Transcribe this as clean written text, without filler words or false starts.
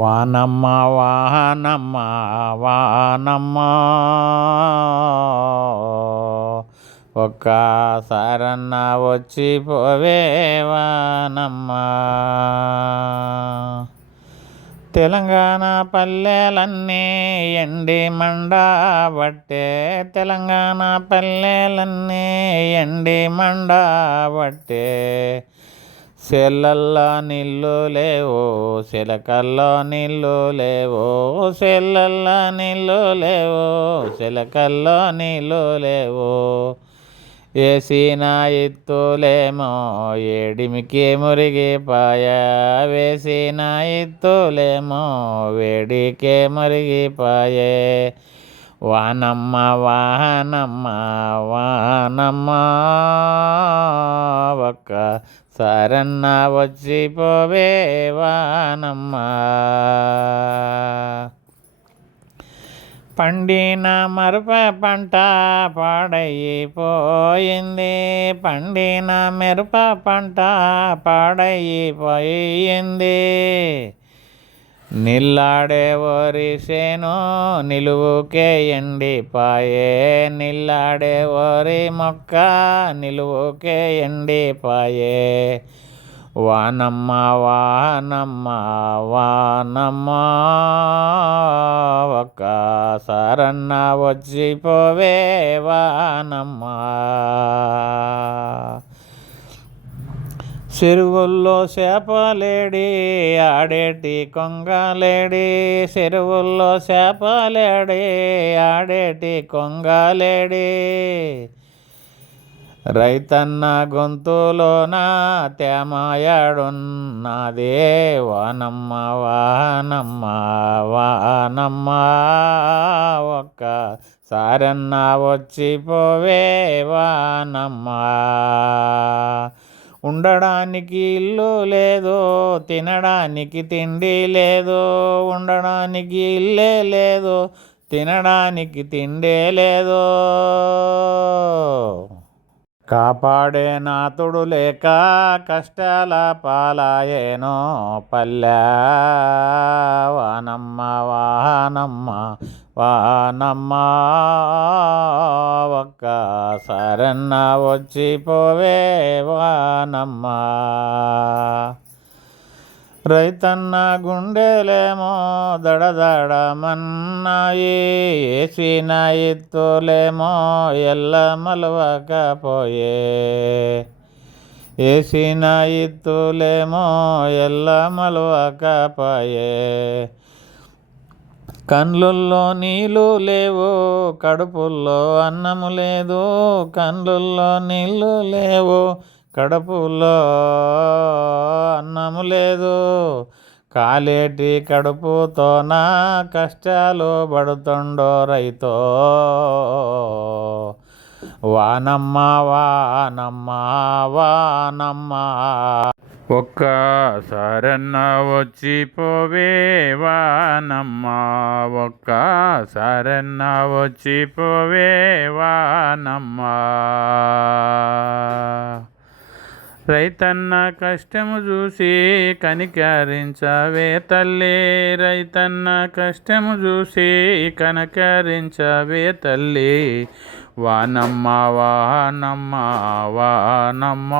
వానమ్మ వానమ్మ వానమ్మ ఒక్కసారన్న వచ్చి పోవే వానమ్మ. తెలంగాణ పల్లెలన్నీ ఎండి మండబట్టే, తెలంగాణ పల్లెలన్నీ ఎండి మండబట్టే. సెల్లల్లో నీళ్ళు లేవు, చిలకల్లో నీళ్ళు లేవు, సెల్లల్లో నీళ్ళు లేవు, చిలకల్లో నీళ్ళు లేవు. వేసిన ఎత్తులేమో ఏడిమికి మురిగిపాయా, వేసిన ఎత్తులేమో వేడికే మురిగిపాయే. వానమ్మ వానమ్మ వానమ్మ ఒక్కసారన్న వచ్చిపోవే వానమ్మ. పండిన మిరప పంట పాడైపోయింది, పండిన మిరప పంట పాడైపోయింది. నిల్లాడే వరి సేను నిలువుకే ఎండిపాయే, నిల్లాడే వరి మొక్క నిలువుకే ఎండిపాయే. వానమ్మ వానమ్మ వానమ్మ ఒక్కసారన్న వచ్చిపోవే వానమ్మ. చెరువుల్లో చేపలేడి ఆడేటి కొంగలేడి, చెరువుల్లో చేపలేడి ఆడేటి కొంగలేడి. రైతన్న గొంతులోన తేమయాడున్నదే, వానమ్మ వానమ్మ వానమ్మ ఒక్కసారన్న వచ్చిపోవే వానమ్మ. ఉండడానికి ఇల్లు లేదు, తినడానికి తిండి లేదు, ఉండడానికి ఇల్లే లేదు, తినడానికి తిండే లేదు. కాపాడే నాతుడు లేక కష్టాల పాలాయేనో పల్లె. వానమ్మ వానమ్మ వానమ్మ ఒక్కసారన్న వచ్చిపోవే వానమ్మ. రైతన్న గుండెలేమో దడదడమన్నాయి, వేసిన ఎత్తులేమో ఎల్ల మలవకపోయే, వేసిన ఎత్తులేమో ఎల్ల మలవకపోయే. కన్నుల్లో నీళ్ళు లేవు, కడుపుల్లో అన్నము లేదు, కన్నుల్లో నీళ్ళు లేవు, కడుపులో అన్నము లేదు. కాలేటి కడుపుతోన కష్టాలు పడుతుండో రైతో. వానమ్మ వానమ్మ వానమ్మ ఒక్కసారన్న వచ్చిపోవే వానమ్మ, ఒక్కసారన్న వచ్చిపోవే వానమ్మ. రైతన్న కష్టము చూసి కనికరించవే తల్లి, రైతన్న కష్టము చూసి కనికరించవే తల్లి. వానమ్మ వానమ్మ వానమ్మ.